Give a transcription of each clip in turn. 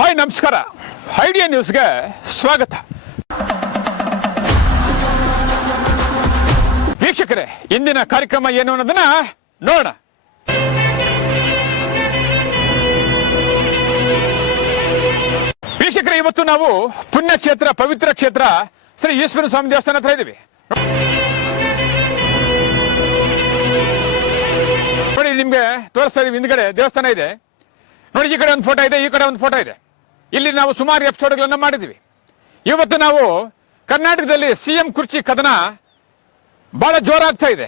Hi ನಮಸ್ಕಾರ, idea ನ್ಯೂಸ್ಗೆ ಸ್ವಾಗತ. ವೀಕ್ಷಕರೇ, ಇಂದಿನ ಕಾರ್ಯಕ್ರಮ ಏನು ಅನ್ನೋದನ್ನ ನೋಡೋಣ. ವೀಕ್ಷಕರೇ, ಇವತ್ತು ನಾವು ಪುಣ್ಯಕ್ಷೇತ್ರ, ಪವಿತ್ರ ಕ್ಷೇತ್ರ ಶ್ರೀ ಈಶ್ವರ ಸ್ವಾಮಿ ದೇವಸ್ಥಾನ ಹತ್ರ ಇದ್ದೀವಿ. ನೋಡಿ, ನಿಮ್ಗೆ ತೋರಿಸ್ತಾ ಇದೀವಿ. ಹಿಂದ್ಗಡೆ ದೇವಸ್ಥಾನ ಇದೆ ನೋಡಿ. ಈ ಕಡೆ ಒಂದು ಫೋಟೋ ಇದೆ, ಈ ಕಡೆ ಒಂದು ಫೋಟೋ ಇದೆ. ಇಲ್ಲಿ ನಾವು ಸುಮಾರು ಎಪಿಸೋಡ್ಗಳನ್ನ ಮಾಡಿದ್ವಿ. ಇವತ್ತು ನಾವು ಕರ್ನಾಟಕದಲ್ಲಿ ಸಿಎಂ ಕುರ್ಚಿ ಕದನ ಬಹಳ ಜೋರಾಗ್ತಾ ಇದೆ.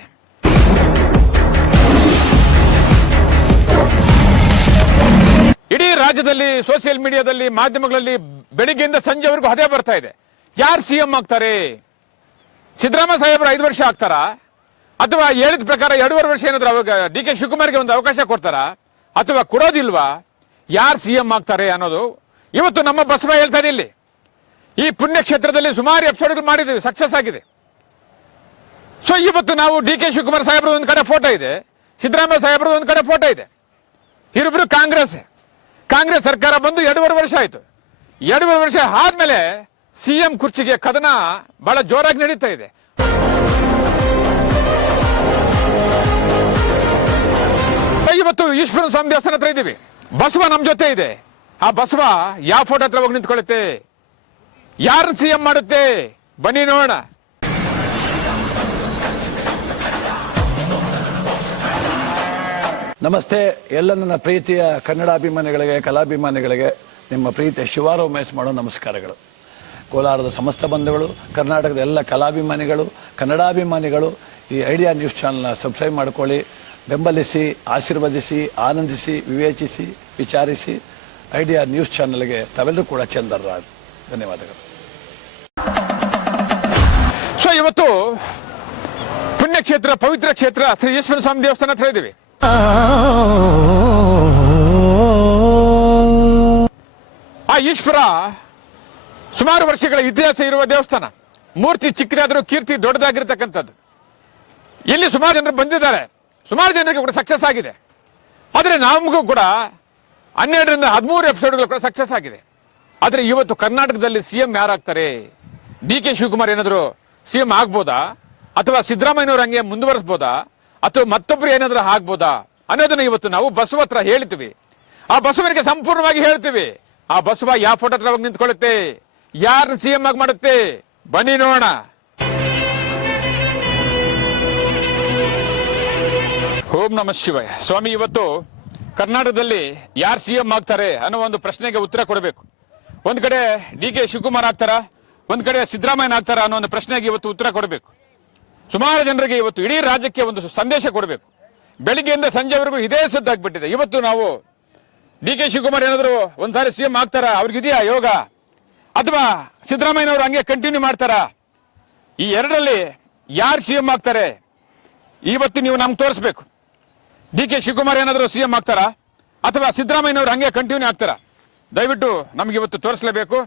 ಇಡೀ ರಾಜ್ಯದಲ್ಲಿ ಸೋಷಿಯಲ್ ಮೀಡಿಯಾದಲ್ಲಿ, ಮಾಧ್ಯಮಗಳಲ್ಲಿ ಬೆಳಿಗ್ಗೆಯಿಂದ ಸಂಜೆವರೆಗೂ ಅದೇ ಬರ್ತಾ ಇದೆ. ಯಾರು ಸಿಎಂ ಆಗ್ತಾರೆ? ಸಿದ್ದರಾಮಯ್ಯ ಸಾಹೇಬರು 5 ವರ್ಷ ಆಗ್ತಾರಾ, ಅಥವಾ ಹೇಳಿದ ಪ್ರಕಾರ 2.5 ವರ್ಷ ಏನಾದ್ರು ಅವಾಗ ಡಿ ಕೆ ಶಿವಕುಮಾರ್ಗೆ ಒಂದು ಅವಕಾಶ ಕೊಡ್ತಾರಾ, ಅಥವಾ ಕೊಡೋದಿಲ್ವಾ? ಯಾರು ಸಿಎಂ ಆಗ್ತಾರೆ ಅನ್ನೋದು ಇವತ್ತು ನಮ್ಮ ಬಸವ ಹೇಳ್ತಾ ಇದೆ. ಇಲ್ಲಿ ಈ ಪುಣ್ಯಕ್ಷೇತ್ರದಲ್ಲಿ ಸುಮಾರು ಎಪಿಸೋಡ್ಗಳು ಮಾಡಿದ್ದೀವಿ, ಸಕ್ಸಸ್ ಆಗಿದೆ. ಸೊ ಇವತ್ತು ನಾವು ಡಿ ಕೆ ಶಿವಕುಮಾರ್ ಸಾಹೇಬ್ರದ್ದು ಒಂದು ಕಡೆ ಫೋಟೋ ಇದೆ, ಸಿದ್ದರಾಮಯ್ಯ ಸಾಹೇಬ್ರದ್ದು ಒಂದು ಕಡೆ ಫೋಟೋ ಇದೆ. ಇವರಿಬ್ರು ಕಾಂಗ್ರೆಸ್ ಸರ್ಕಾರ ಬಂದು 2.5 ವರ್ಷ ಆಯ್ತು. 2.5 ವರ್ಷ ಆದ್ಮೇಲೆ ಸಿಎಂ ಕುರ್ಚಿಗೆ ಕದನ ಬಹಳ ಜೋರಾಗಿ ನಡೀತಾ ಇದೆ. ಇವತ್ತು ಈಶ್ವರ ಸ್ವಾಮಿ ದೇವಸ್ಥಾನ ಹತ್ರ ಇದ್ದೀವಿ. ಬಸವ ನಮ್ ಜೊತೆ ಇದೆ. ಆ ಬಸವ ಯಾವ ಫೋಟೋ ಹತ್ರ ಹೋಗಿ ನಿಂತ್ಕೊಳ್ಳುತ್ತೆ, ಯಾರನ್ನ ಸಿಎಂ ಮಾಡುತ್ತೆ, ಬನ್ನಿ ನೋಡೋಣ. ನಮಸ್ತೆ ಎಲ್ಲ ನನ್ನ ಪ್ರೀತಿಯ ಕನ್ನಡಾಭಿಮಾನಿಗಳಿಗೆ, ಕಲಾಭಿಮಾನಿಗಳಿಗೆ ನಿಮ್ಮ ಪ್ರೀತಿಯ ಶಿವಾರ ಉಮೇಶ್ ಮಾಡೋ ನಮಸ್ಕಾರಗಳು. ಕೋಲಾರದ ಸಮಸ್ತ ಬಂಧುಗಳು, ಕರ್ನಾಟಕದ ಎಲ್ಲ ಕಲಾಭಿಮಾನಿಗಳು, ಕನ್ನಡಾಭಿಮಾನಿಗಳು ಈ ಐಡಿಯಾ ನ್ಯೂಸ್ ಚಾನಲ್ನ ಸಬ್ಸ್ಕ್ರೈಬ್ ಮಾಡ್ಕೊಳ್ಳಿ, ಬೆಂಬಲಿಸಿ, ಆಶೀರ್ವದಿಸಿ, ಆನಂದಿಸಿ, ವಿವೇಚಿಸಿ, ವಿಚಾರಿಸಿ. ಐಡಿಯಾ ನ್ಯೂಸ್ ಚಾನಲ್ಗೆ ತಾವೆಲ್ಲರೂ ಕೂಡ ಚಂದರ್ರಾಜ್. ಧನ್ಯವಾದಗಳು. ಸೊ ಇವತ್ತು ಪುಣ್ಯಕ್ಷೇತ್ರ, ಪವಿತ್ರ ಕ್ಷೇತ್ರ ಶ್ರೀ ಈಶ್ವರ ಸ್ವಾಮಿ ದೇವಸ್ಥಾನ ಹತ್ರ ಇದ್ದೀವಿ. ಆ ಈಶ್ವರ ಸುಮಾರು ವರ್ಷಗಳ ಇತಿಹಾಸ ಇರುವ ದೇವಸ್ಥಾನ. ಮೂರ್ತಿ ಚಿಕ್ಕದಾದರೂ ಕೀರ್ತಿ ದೊಡ್ಡದಾಗಿರ್ತಕ್ಕಂಥದ್ದು. ಇಲ್ಲಿ ಸುಮಾರು ಜನರು ಬಂದಿದ್ದಾರೆ, ಸುಮಾರು ಜನರಿಗೆ ಕೂಡ ಸಕ್ಸಸ್ ಆಗಿದೆ. ಆದರೆ ನಮಗೂ ಕೂಡ 12ರಿಂದ 13 ಎಪಿಸೋಡ್ಗಳು ಕೂಡ ಸಕ್ಸಸ್ ಆಗಿದೆ. ಆದರೆ ಇವತ್ತು ಕರ್ನಾಟಕದಲ್ಲಿ ಸಿಎಂ ಯಾರಾಗ್ತಾರೆ? ಡಿ ಕೆ ಶಿವಕುಮಾರ್ ಏನಾದ್ರು ಸಿಎಂ ಆಗ್ಬೋದಾ, ಅಥವಾ ಸಿದ್ದರಾಮಯ್ಯನವ್ರು ಹಂಗೆ ಮುಂದುವರಿಸಬಹುದಾ, ಅಥವಾ ಮತ್ತೊಬ್ರು ಏನಾದ್ರೂ ಆಗ್ಬೋದಾ ಅನ್ನೋದನ್ನ ಇವತ್ತು ನಾವು ಬಸವ ಹತ್ರ ಹೇಳ್ತೀವಿ. ಆ ಬಸವನಿಗೆ ಸಂಪೂರ್ಣವಾಗಿ ಹೇಳ್ತೀವಿ. ಆ ಬಸವ ಯಾವ ಫೋಟೋ ಹತ್ರ ಹೋಗಿ ನಿಂತ್ಕೊಳ್ಳುತ್ತೆ, ಯಾರನ್ನ ಸಿಎಂ ಆಗಿ ಮಾಡುತ್ತೆ, ಬನ್ನಿ ನೋಡೋಣ. ಓಂ ನಮಃ ಶಿವಾಯ. ಸ್ವಾಮಿ, ಇವತ್ತು ಕರ್ನಾಟಕದಲ್ಲಿ ಯಾರು ಸಿಎಂ ಆಗ್ತಾರೆ ಅನ್ನೋ ಒಂದು ಪ್ರಶ್ನೆಗೆ ಉತ್ತರ ಕೊಡಬೇಕು. ಒಂದ್ ಕಡೆ ಡಿ ಕೆ ಶಿವಕುಮಾರ್ ಆಗ್ತಾರ, ಒಂದ್ ಕಡೆ ಸಿದ್ದರಾಮಯ್ಯ ಆಗ್ತಾರ ಅನ್ನೋ ಒಂದು ಪ್ರಶ್ನೆಗೆ ಇವತ್ತು ಉತ್ತರ ಕೊಡಬೇಕು. ಸುಮಾರು ಜನರಿಗೆ ಇವತ್ತು ಇಡೀ ರಾಜ್ಯಕ್ಕೆ ಒಂದು ಸಂದೇಶ ಕೊಡಬೇಕು. ಬೆಳಿಗ್ಗೆಯಿಂದ ಸಂಜೆವರೆಗೂ ಇದೇ ಸುದ್ದಾಗ್ಬಿಟ್ಟಿದೆ. ಇವತ್ತು ನಾವು ಡಿ ಕೆ ಶಿವಕುಮಾರ್ ಏನಾದ್ರು ಒಂದ್ಸಾರಿ ಸಿಎಂ ಆಗ್ತಾರ, ಅವ್ರಿಗಿದೆಯಾ ಯೋಗ, ಅಥವಾ ಸಿದ್ದರಾಮಯ್ಯನವರು ಹಂಗೆ ಕಂಟಿನ್ಯೂ ಮಾಡ್ತಾರ? ಈ ಎರಡರಲ್ಲಿ ಯಾರು ಸಿಎಂ ಆಗ್ತಾರೆ ಇವತ್ತು ನೀವು ನಮ್ಗೆ ತೋರಿಸ್ಬೇಕು. ಡಿ ಕೆ ಶಿವಕುಮಾರ್ ಏನಾದ್ರು ಸಿಎಂ ಆಗ್ತಾರಾ, ಅಥವಾ ಸಿದ್ದರಾಮಯ್ಯನವರು ಹಂಗೆ ಕಂಟಿನ್ಯೂ ಆಗ್ತಾರ? ದಯವಿಟ್ಟು ನಮ್ಗೆ ಇವತ್ತು ತೋರಿಸಲೇಬೇಕು.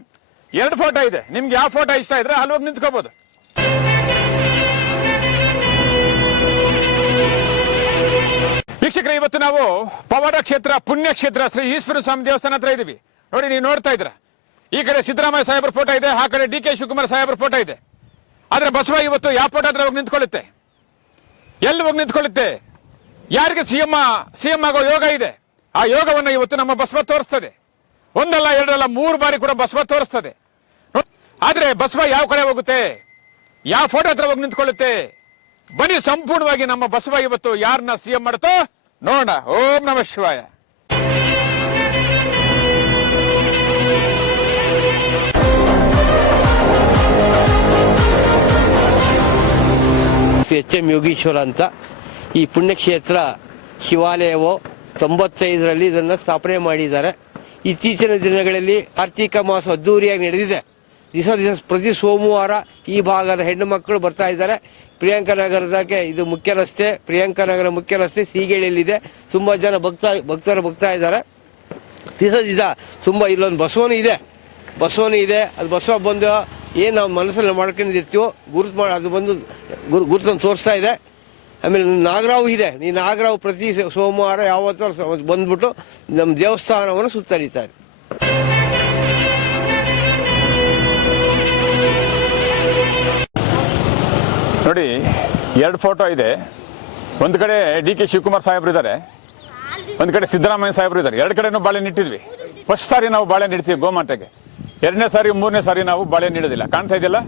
2 ಫೋಟೋ ಇದೆ, ನಿಮ್ಗೆ ಯಾವ ಫೋಟೋ ಇಷ್ಟ ಇದ್ರೆ ಅಲ್ಲಿ ಹೋಗಿ ನಿಂತ್ಕೋಬಹುದು. ವೀಕ್ಷಕರೇ, ಇವತ್ತು ನಾವು ಪವಾಡ ಕ್ಷೇತ್ರ, ಪುಣ್ಯಕ್ಷೇತ್ರ ಶ್ರೀ ಈಶ್ವರ ಸ್ವಾಮಿ ದೇವಸ್ಥಾನ ಹತ್ರ ಇದ್ದೀವಿ. ನೋಡಿ, ನೀವು ನೋಡ್ತಾ ಇದ್ರ, ಈ ಕಡೆ ಸಿದ್ದರಾಮಯ್ಯ ಸಾಹೇಬ್ರ ಫೋಟೋ ಇದೆ, ಆ ಕಡೆ ಡಿ ಕೆ ಶಿವಕುಮಾರ್ ಸಾಹೇಬ್ರ ಫೋಟೋ ಇದೆ. ಆದ್ರೆ ಬಸವ ಇವತ್ತು ಯಾವ ಫೋಟೋ ಹತ್ರ ಹೋಗಿ ನಿಂತ್ಕೊಳ್ಳುತ್ತೆ, ಎಲ್ಲಿ ಹೋಗಿ ನಿಂತ್ಕೊಳ್ಳುತ್ತೆ, ಯಾರಿಗೆ ಸಿಎಂ ಆಗೋ ಯೋಗ ಇದೆ, ಆ ಯೋಗವನ್ನ ಇವತ್ತು ನಮ್ಮ ಬಸವ ತೋರಿಸ್ತದೆ. 1 ಅಲ್ಲ 2 ಅಲ್ಲ 3 ಬಾರಿ ಕೂಡ ಬಸವ ತೋರಿಸ್ತದೆ. ಆದ್ರೆ ಬಸವ ಯಾವ ಕಡೆ ಹೋಗುತ್ತೆ, ಯಾವ ಫೋಟೋ ಹತ್ರ ಹೋಗಿ ನಿಂತ್ಕೊಳ್ಳುತ್ತೆ, ಬನ್ನಿ ಸಂಪೂರ್ಣವಾಗಿ ನಮ್ಮ ಬಸವ ಇವತ್ತು ಯಾರನ್ನ ಸಿಎಂ ಮಾಡುತ್ತೋ ನೋಡೋಣ. ಓಂ ನಮಃ ಶಿವಾಯ. ಎಚ್.ಎಂ. ಯೋಗೀಶ್ವರ ಅಂತ ಈ ಪುಣ್ಯಕ್ಷೇತ್ರ ಶಿವಾಲಯವು 95ರಲ್ಲಿ ಇದನ್ನು ಸ್ಥಾಪನೆ ಮಾಡಿದ್ದಾರೆ. ಇತ್ತೀಚಿನ ದಿನಗಳಲ್ಲಿ ಕಾರ್ತಿಕ ಮಾಸ ಅದ್ದೂರಿಯಾಗಿ ನಡೆದಿದೆ. ದಿವಸ ಪ್ರತಿ ಸೋಮವಾರ ಈ ಭಾಗದ ಹೆಣ್ಣು ಮಕ್ಕಳು ಬರ್ತಾ ಇದ್ದಾರೆ. ಪ್ರಿಯಾಂಕ ನಗರದಕ್ಕೆ ಇದು ಮುಖ್ಯ ರಸ್ತೆ, ಪ್ರಿಯಾಂಕ ನಗರ ಮುಖ್ಯ ರಸ್ತೆ ಸೀಗೇಳಿಯಲ್ಲಿದೆ. ತುಂಬ ಜನ ಭಕ್ತರು ಬರ್ತಾ ಇದ್ದಾರೆ. ದಿವಸ ತುಂಬ ಇಲ್ಲೊಂದು ಬಸವನು ಇದೆ. ಅದು ಬಸವ ಬಂದು ಏನು ನಾವು ಮನಸ್ಸಲ್ಲಿ ಮಾಡ್ಕೊಂಡಿರ್ತೀವೋ ಅದು ಬಂದು ಗುರುತನ್ನು ತೋರಿಸ್ತಾ ಇದೆ. ಆಮೇಲೆ ನಾಗರಾವು ಇದೆ. ಈ ನಾಗರಾವು ಪ್ರತಿ ಸೋಮವಾರ ಯಾವತ್ತೂ ಬಂದ್ಬಿಟ್ಟು ನಮ್ಮ ದೇವಸ್ಥಾನವನ್ನು ಸುತ್ತರಿತಾ ಇದೆ. ನೋಡಿ, 2 ಫೋಟೋ ಇದೆ. ಒಂದು ಕಡೆ ಡಿ ಕೆ ಶಿವಕುಮಾರ್ ಸಾಹೇಬ್ರು ಇದ್ದಾರೆ, ಒಂದು ಕಡೆ ಸಿದ್ದರಾಮಯ್ಯ ಸಾಹೇಬ್ರು ಇದ್ದಾರೆ. 2 ಕಡೆನೂ ಬಾಳೆಹಣ್ಣು ಇಟ್ಟಿದ್ವಿ. ಫಸ್ಟ್ ಸಾರಿ ನಾವು ಬಾಳೆಹಣ್ಣು ಇಡ್ತೀವಿ ಗೋಮಾತೆಗೆ. 2ನೇ ಸಾರಿ 3ನೇ ಸಾರಿ ನಾವು ಬಾಳೆಹಣ್ಣು ಇಡೋದಿಲ್ಲ. ಕಾಣ್ತಾ ಇದೆಯಲ್ಲ,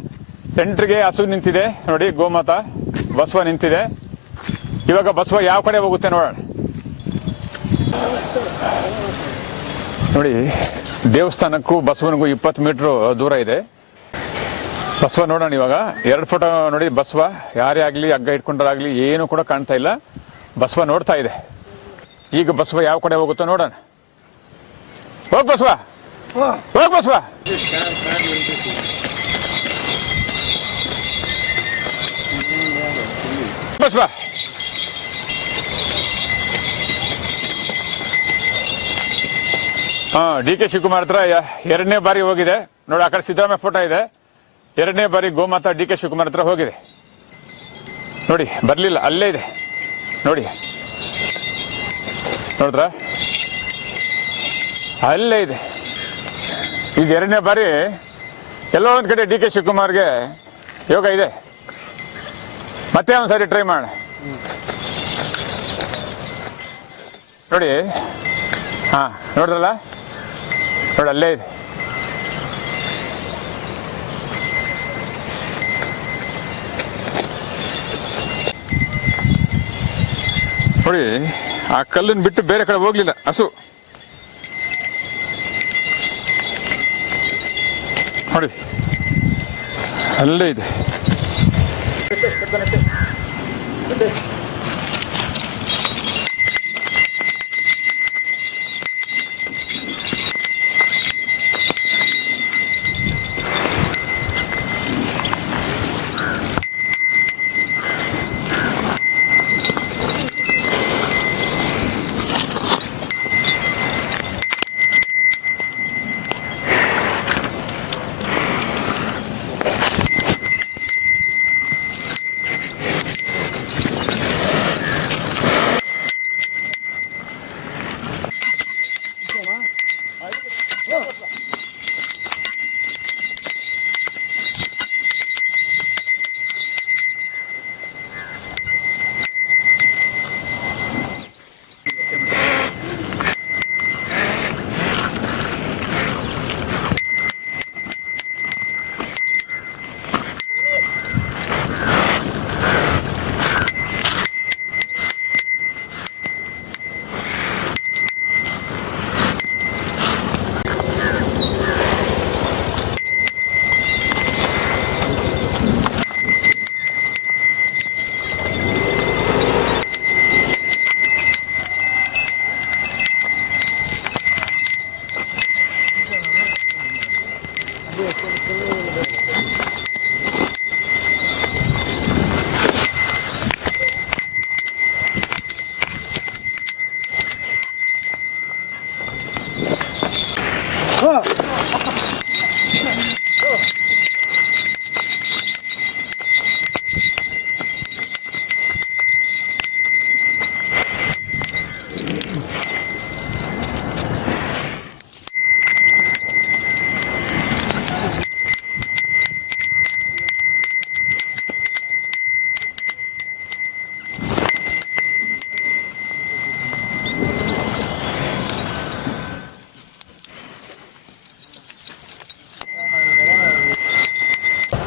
ಸೆಂಟ್ರಿಗೆ ಹಸು ನಿಂತಿದೆ ನೋಡಿ, ಗೋಮಾತ ಬಸವ ನಿಂತಿದೆ. ಇವಾಗ ಬಸವ ಯಾವ ಕಡೆ ಹೋಗುತ್ತೆ ನೋಡೋಣ. ನೋಡಿ, ದೇವಸ್ಥಾನಕ್ಕೂ ಬಸವನಿಗೂ 20 ಮೀಟರ್ ದೂರ ಇದೆ. ಬಸವ ನೋಡೋಣ ಇವಾಗ. 2 ಫೋಟೋ ನೋಡಿ, ಬಸವ ಯಾರೇ ಆಗ್ಲಿ ಹಗ್ಗ ಇಟ್ಕೊಂಡ್ರಾಗ್ಲಿ ಏನು ಕೂಡ ಕಾಣ್ತಾ ಇಲ್ಲ. ಬಸವ ನೋಡ್ತಾ ಇದೆ. ಈಗ ಬಸವ ಯಾವ ಕಡೆ ಹೋಗುತ್ತೋ ನೋಡೋಣ. ಹೋಗ್ ಬಸವ, ಹೋಗ್ ಬಸವ. ಬಸವ ಡಿ ಕೆ ಶಿವಕುಮಾರ್ ಹತ್ರ 2ನೇ ಬಾರಿ ಹೋಗಿದೆ ನೋಡಿ. ಆ ಕಡೆ ಸಿದ್ದರಾಮಯ್ಯ ಫೋಟೋ ಇದೆ. 2ನೇ ಬಾರಿ ಗೋಮಾತಾ ಡಿ ಕೆ ಶಿವಕುಮಾರ್ ಹತ್ರ ಹೋಗಿದೆ ನೋಡಿ. ಬರ್ಲಿಲ್ಲ, ಅಲ್ಲೇ ಇದೆ ನೋಡಿ, ನೋಡಿದ್ರ, ಅಲ್ಲೇ ಇದೆ. ಈಗ 2ನೇ ಬಾರಿ ಎಲ್ಲೋ ಒಂದ್ ಕಡೆ ಡಿ ಕೆ ಶಿವಕುಮಾರ್ಗೆ ಯೋಗ ಇದೆ. ಮತ್ತೆ ಒಂದ್ಸರಿ ಟ್ರೈ ಮಾಡೋಣ ನೋಡಿ. ಹಾ, ನೋಡ್ರಲ್ಲ, ನೋಡಿ ಅಲ್ಲೇ ಇದೆ. ನೋಡಿ, ಆ ಕಲ್ಲನ್ನು ಬಿಟ್ಟು ಬೇರೆ ಕಡೆ ಹೋಗ್ಲಿಲ್ಲ ಹಸು ನೋಡಿ, ಅಲ್ಲೇ ಇದೆ.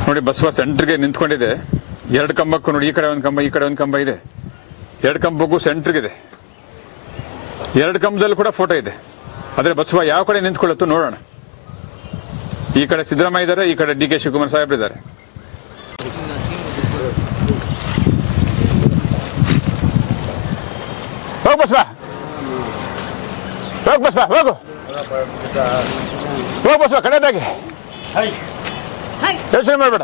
ನೋಡಿ, ಬಸವ ಸೆಂಟ್ರಿಗೆ ನಿಂತ್ಕೊಂಡಿದೆ. 2 ಕಂಬಕ್ಕೂ ನೋಡಿ, ಈ ಕಡೆ ಒಂದು ಕಂಬ, ಈ ಕಡೆ ಒಂದು ಕಂಬ ಇದೆ. 2 ಕಂಬಕ್ಕೂ ಸೆಂಟ್ರಿಗಿದೆ. 2 ಕಂಬದಲ್ಲಿ ಕೂಡ ಫೋಟೋ ಇದೆ. ಆದ್ರೆ ಬಸವ ಯಾವ ಕಡೆ ನಿಂತ್ಕೊಳ್ಳುತ್ತೋ ನೋಡೋಣ. ಈ ಕಡೆ ಸಿದ್ದರಾಮಯ್ಯ ಇದ್ದಾರೆ, ಈ ಕಡೆ ಡಿ ಕೆ ಶಿವಕುಮಾರ್ ಸಾಹೇಬ್ರು ಇದ್ದಾರೆ. ಹೋಗ್ ಬಸವ, ಹೋಗ್ ಬಸವ, ಹೋಗು, ಹೋಗ್ ಬಸವ, ಕಡೆದಾಗಿ ಯೋಚನೆ ಮಾಡಬೇಡ.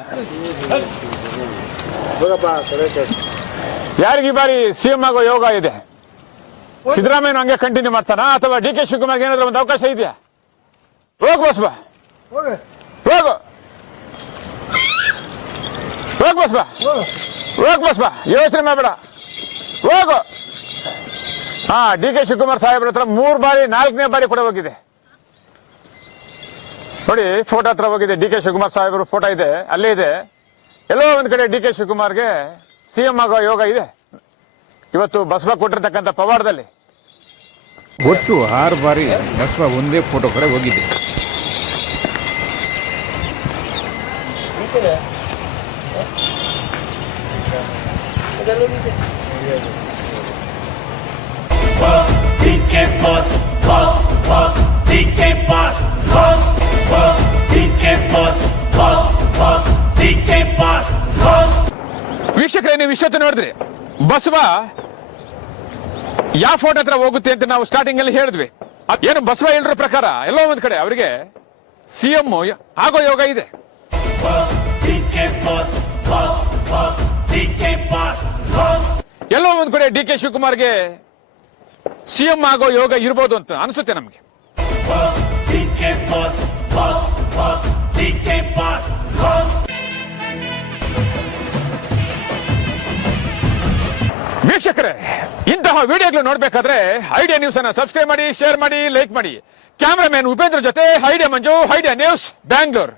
ಯಾರಿಗೆ ಈ ಬಾರಿ ಸಿಎಂ ಆಗೋ ಯೋಗ ಇದೆ? ಸಿದ್ದರಾಮಯ್ಯ ಹಂಗೆ ಕಂಟಿನ್ಯೂ ಮಾಡ್ತಾನ ಅಥವಾ ಡಿ ಕೆ ಶಿವಕುಮಾರ್ಗೆ ಏನಾದ್ರು ಒಂದು ಅವಕಾಶ ಇದೆಯಾ? ಹೋಗು ಬಸವ, ಹೋಗು, ಹೋಗ್ ಬಸವ, ಹೋಗ್ ಬಸವ, ಯೋಚನೆ ಮಾಡಬೇಡ, ಹೋಗು. ಡಿ ಕೆ ಶಿವಕುಮಾರ್ ಸಾಹೇಬ್ರ ಹತ್ರ 3 ಬಾರಿ 4ನೇ ಬಾರಿ ಕೂಡ ಹೋಗಿದೆ. ನೋಡಿ ಫೋಟೋ ಹತ್ರ ಹೋಗಿದೆ, ಡಿ ಕೆ ಶಿವಕುಮಾರ್ ಸಾಹೇಬರು ಫೋಟೋ ಇದೆ, ಅಲ್ಲೇ ಇದೆ. ಎಲ್ಲೋ ಒಂದ್ ಕಡೆ ಡಿ ಕೆ ಶಿವಕುಮಾರ್ಗೆ ಸಿಎಂ ಆಗೋ ಯೋಗ ಇದೆ ಇವತ್ತು ಬಸವ ಕೊಟ್ಟಿರ್ತಕ್ಕಂಥ ಪವಾಡದಲ್ಲಿ. ಒಟ್ಟು 6 ಬಾರಿ ಬಸವ ಒಂದೇ ಫೋಟೋ ಕಡೆ ಹೋಗಿದ್ದೆ. Boss, DK boss, boss, boss, DK boss, boss, boss, DK boss, boss, boss, DK boss, boss. ವೀಕ್ಷಕರೇ, ನೀವು ಇಷ್ಟೊತ್ತು ನೋಡಿದ್ರಿ ಬಸವ ಯಾವ ಫೋಟೋ ಹತ್ರ ಹೋಗುತ್ತೆ ಅಂತ ನಾವು ಸ್ಟಾರ್ಟಿಂಗ್ ಅಲ್ಲಿ ಹೇಳಿದ್ವಿ. ಏನು ಬಸವ ಹೇಳಿರೋ ಪ್ರಕಾರ ಎಲ್ಲೋ ಒಂದ್ ಕಡೆ ಅವರಿಗೆ ಸಿಎಂ ಆಗೋ ಯೋಗ ಇದೆ. Boss, DK boss, boss, boss, DK boss, boss. ಎಲ್ಲೋ ಒಂದ್ ಕಡೆ ಡಿ ಕೆ ಶಿವಕುಮಾರ್ಗೆ ಸಿಎಂ ಆಗೋ ಯೋಗ ಇರ್ಬೋದು ಅಂತ ಅನ್ಸುತ್ತೆ ನಮ್ಗೆ. Boss, DK boss, boss, boss, DK boss, boss. ವೀಕ್ಷಕರೇ, ಇಂತಹ ವಿಡಿಯೋಗಳು ನೋಡ್ಬೇಕಾದ್ರೆ ಐಡಿಯಾ ನ್ಯೂಸ್ ಅನ್ನ ಸಬ್ಸ್ಕ್ರೈಬ್ ಮಾಡಿ, ಶೇರ್ ಮಾಡಿ, ಲೈಕ್ ಮಾಡಿ. ಕ್ಯಾಮರಾಮನ್ ಉಪೇಂದ್ರ ಜೊತೆ ಐಡಿಯಾ ಮಂಜು, ಐಡಿಯಾ ನ್ಯೂಸ್, ಬ್ಯಾಂಗ್ಳೂರ್.